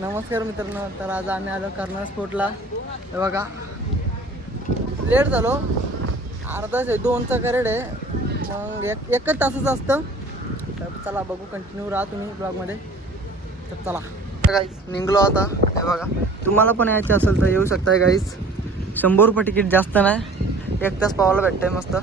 नमस्कार मित्रांनो. तर आज आम्ही आलो कर्नाळ स्पोर्टला. हे बघा लेट झालो, अर्धाच आहे, 2चा करेड आहे. मग एकच तासच असतं. तर चला बघू, कंटिन्यू राहा तुम्ही ब्लॉगमध्ये. तर चला गाईस, निघलो आता. हे बघा, तुम्हाला पण यायचं असेल तर येऊ शकताय गाईस. 100 रुपये तिकीट, जास्त नाही. 1 तास पावायला भेटतंय मस्त.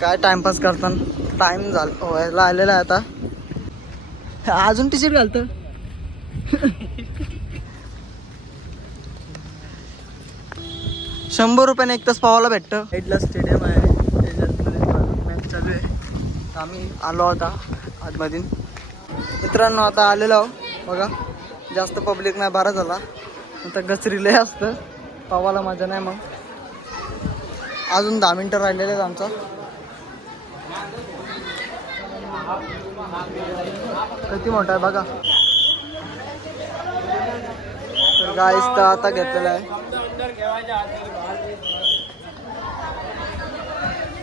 काय टाइमपास करताना टाइम व्हायला आलेला आहे आता. अजून टी शर्ट घालतं. 100 रुपयाने 1 तास पावायला भेटतं. साईडला स्टेडियम आहे, मॅच चालू आहे. तर आम्ही आलो आता आतमधून. मित्रांनो आता आलेलो आहो. बघा जास्त पब्लिक नाही, 12 झाला. आता गचरीले असतं, पावाला मजा नाही. मग अजून 10 मिनटं राहिलेले आहेत आमचा. किती मोठा आहे बघा. तर गाईस तर आता घेतलेला आहे.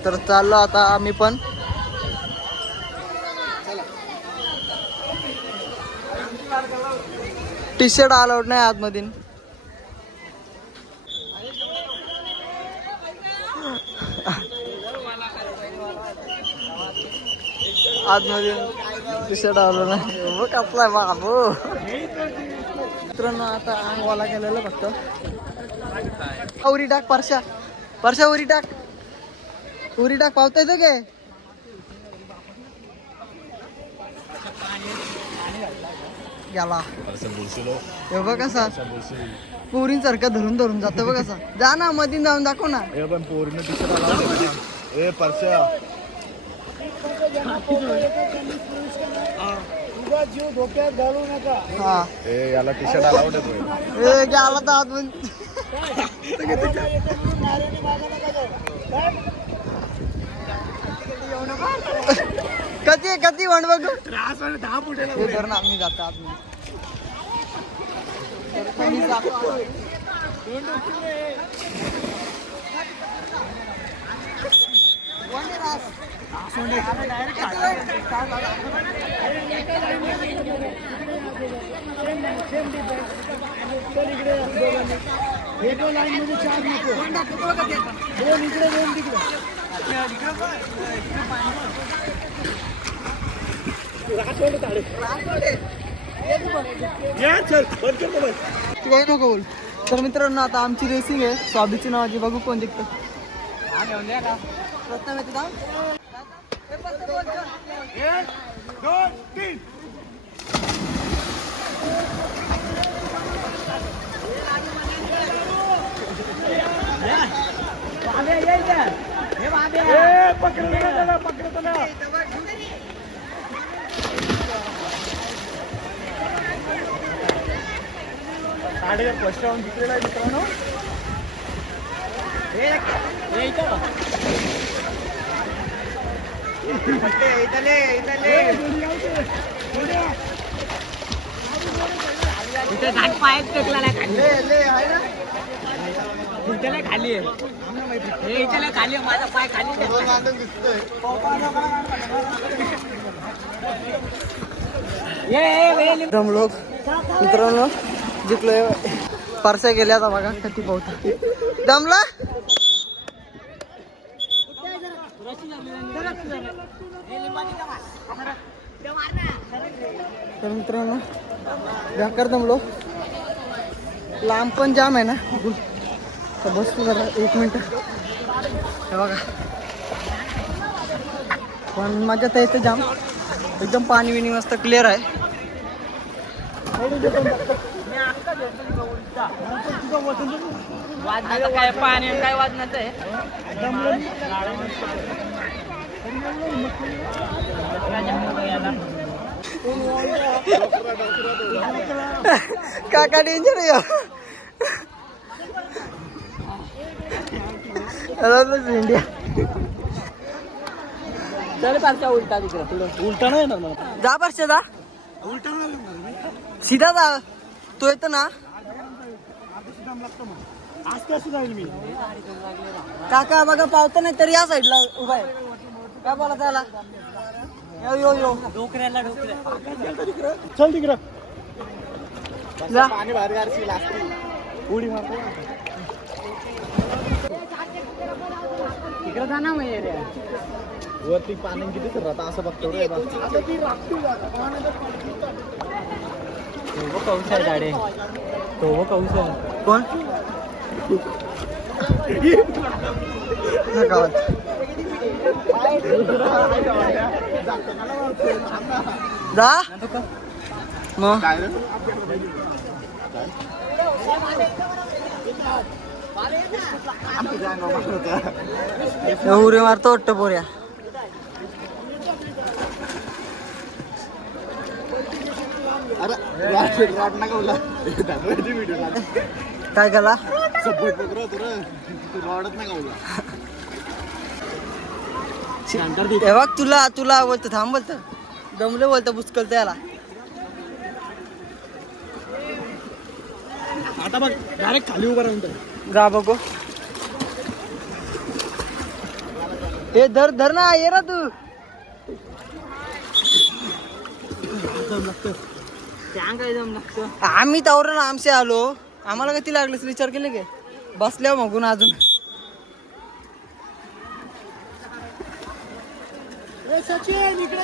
तर चाललो आता आम्ही पण. टी शर्ट अलाउड नाही आतमध्ये. आतमध्ये टी शर्ट अलाउड नाही. कसलाय बाबू. मित्रांनो आता अंगवाला केलेलं फक्त. उरी टाक परशा, परशा उरी टाक, उरी टाक. पावता येतं काय? गेला. हे बघ कसा पोरींसारखं धरून धरून जातं बघ कसा. जा ना मधून जाऊन दाखव ना. जीव धोक्यात घालू नका. हा याला टी शर्ट अलाउड आहे. गेला तर आतून. कधी कधी वण बघू. 10 फुट हे धरून आम्ही जातो आतमध्ये. लाईन मध्ये 4 नको. 2 इकडे 2 तिकडे. काही नको बोल. तर मित्रांनो आता आमची रेसिंग आहे स्वाबीची नावाची. बघू कोण जिंकतं. प्रथम येते ना. 1 2 3. फर्स्ट राऊंड जिंकलेला आहे मित्रांनो. इथे घाट पायच टेकला नाही खाली. खाली आहे खाली. माझा पाय खाली लोक. मित्रांनो जिंकलोय. परस्या गेल्या आता बघा किती पावता. दमला. तर मित्रांनो बेकार दमलो. लांब पण जाम आहे ना. तर बसतो जरा 1 मिनिट. हे बघा पण मजा तर येते जाम. एकदम पाणी विणी मस्त क्लिअर आहे. वाजण्याचं काय पाणी काय वाजण्याचं आहे. काका डेंजर आहे. इंडिया चल पारच्या उलटा तिकडे. उलटा नाही येणार मला. जा परशा जा. उलटा नाही सीधा जा. तो येतो ना. आज जाईल मी. काका बघा पावतं नाही तरी या साईडला उभा आहे. काय बोला त्याला. चल तिकडं जा. पाणी बाहेर गारशी लागते उडी मारतो तिकडे जा ना मग वरती पाणी किती सर आता असं बघतो रे आता ती राखती पाऊस आहे गाडी तो पाऊस आहे कोण गावात जा मग उरे मारतो वाटतं पोऱ्या अरे रॉड नका बोला व्हिडिओ काय केला सपोर्ट पकड तू रॉडच नका बोला हे बघ तुला तुला बोलतो थांब बोलतो दमले बोलतो बुचकल त्याला आता बघ डायरेक्ट खाली उभा राहून जा बघू हे धर धर ना ये ना तू आम्ही तावर ना आमचे आलो आम्हाला किती लागले विचार केले गे बसल्यावर मगून अजून सचिन इकडे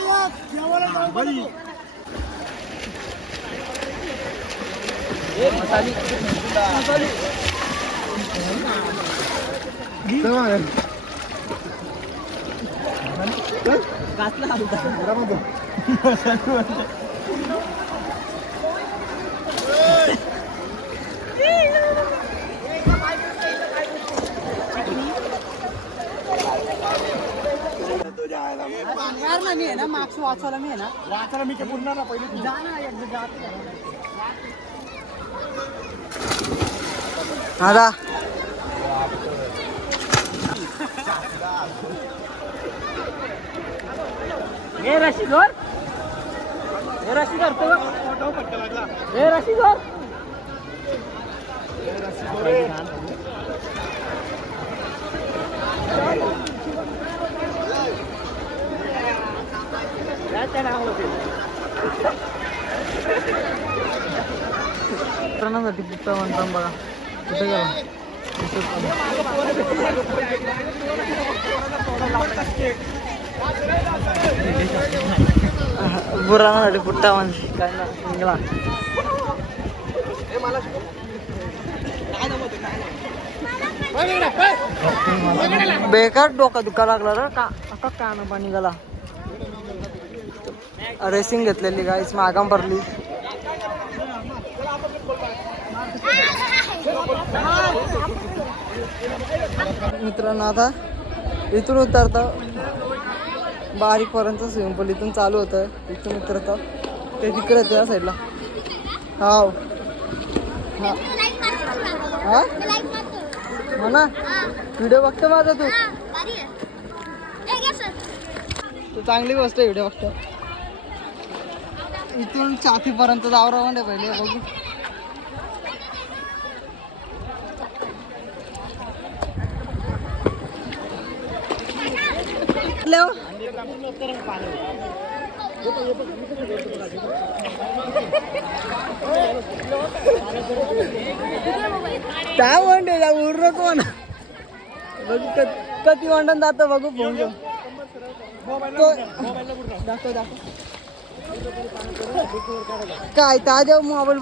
मी आहे ना मार्क्स वाचवायला मी आहे ना वाचायला मी काय बोलणार ना पहिले जा ना एकदा जा हे रशी धर हे रशी धरतो हे रशी धर साठी पुढचा म्हणतो बघा कुठे गेला बुरासाठी पुट्टा म्हणजे काय ना निघला बेकार डोका दुखा लागला रे का आता काना पाणी गेला रेसिंग घेतलेली गाईच मागाम भरली मित्रांनो आता इथून उतरतं बारीक पर्यंत स्विमिंग पूल इथून चालू होतं इथून उतरतं ते तिकडे त्या साईडला हाव हा हो ना व्हिडिओ बघतो माझा तू चांगली गोष्ट आहे व्हिडिओ बघतो इथून छातीपर्यंत जावरा म्हणजे पहिले बघू काय म्हणते उर कोण बघू कधी वंडन जातं बघू फोन घेऊन दाखव दाखव काय ताज्या मोबाईल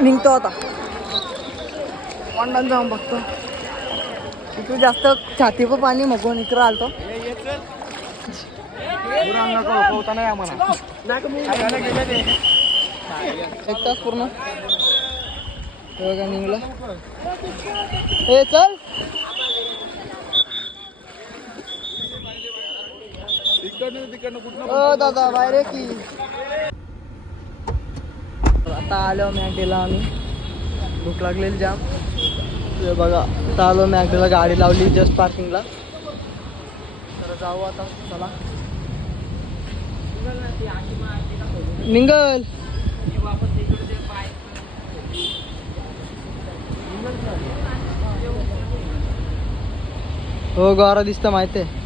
निघतो आता वंडन जाऊन बघतो इकडे जास्त छाती पण पाणी मगून इकडं आलतो नाही आम्हाला एक तास पूर्ण बघा निघला हे चल ओ दादा बाहेर की आता आलो मॅगडीला आम्ही भूक लागलेली जाम बघा आता आलो मॅगडीला गाडी लावली जस्ट पार्किंगला तर जाऊ आता, चला निघल. हो गारा दिसतं माहिती आहे.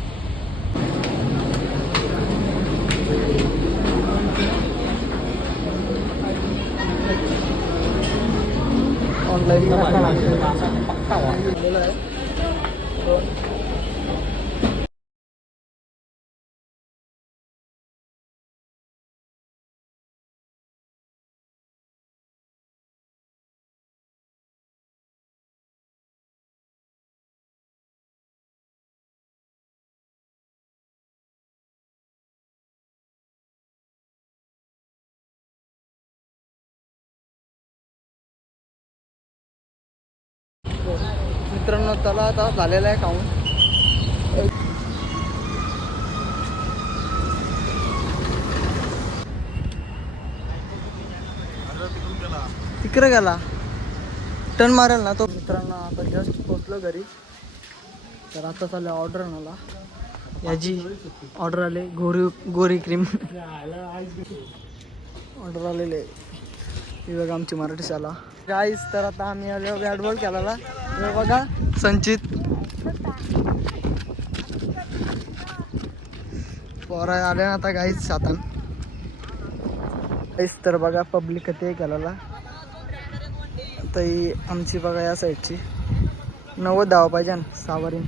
ऑनलाईन मित्रांनो, त्याला आता झालेला आहे खाऊन. तिकडे गेला, टर्न मारेल ना तो. मित्रांनो, आता जस्ट पोचलो घरी. तर आता चाललं ऑर्डर मला याची ऑर्डर आले गोरी क्रीम ऑर्डर आलेले. ही बघा आमची मराठी शाळा गाईस. तर आता आम्ही आलो बॅट बॉल खेळायला. हे बघा संचित पोरा आले ना आता गाईस सातान गाईस. तर बघा पब्लिक ते खेळायला. आता ही आमची बघा या साईडची 90 धावा पाहिजे ना सावरीन.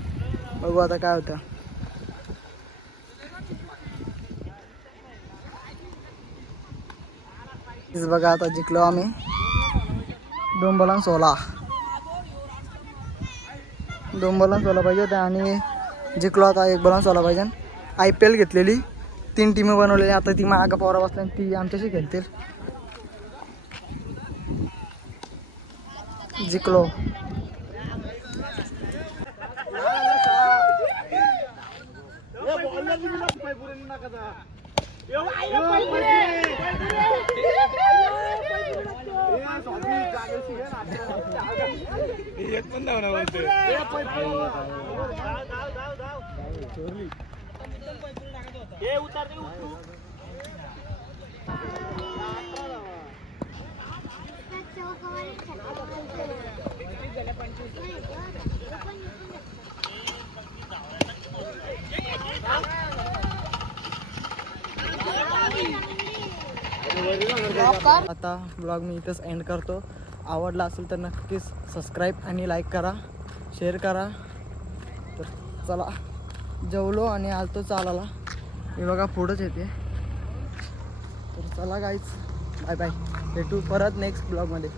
बघू आता काय होतं. बघा आता जिंकलो आम्ही 2 बॉलां 16 पाहिजे होते आणि जिंकलो आता 1 बॉलां 16 पाहिजे. IPL घेतलेली 3 टीम बनवलेली. आता ती मागं पोरा बसल्या ती आमच्याशी खेळतील. जिंकलो. आता ब्लॉग मी इथंच एंड करतो. आवडला असेल तर नक्कीच सबस्क्राईब आणि लाईक करा, शेअर करा. तर चला, जेवलो आणि आलतो चालायला. हे बघा पुढंच येते. तर चला गाईज, बाय बाय. भेटू परत नेक्स्ट ब्लॉगमध्ये.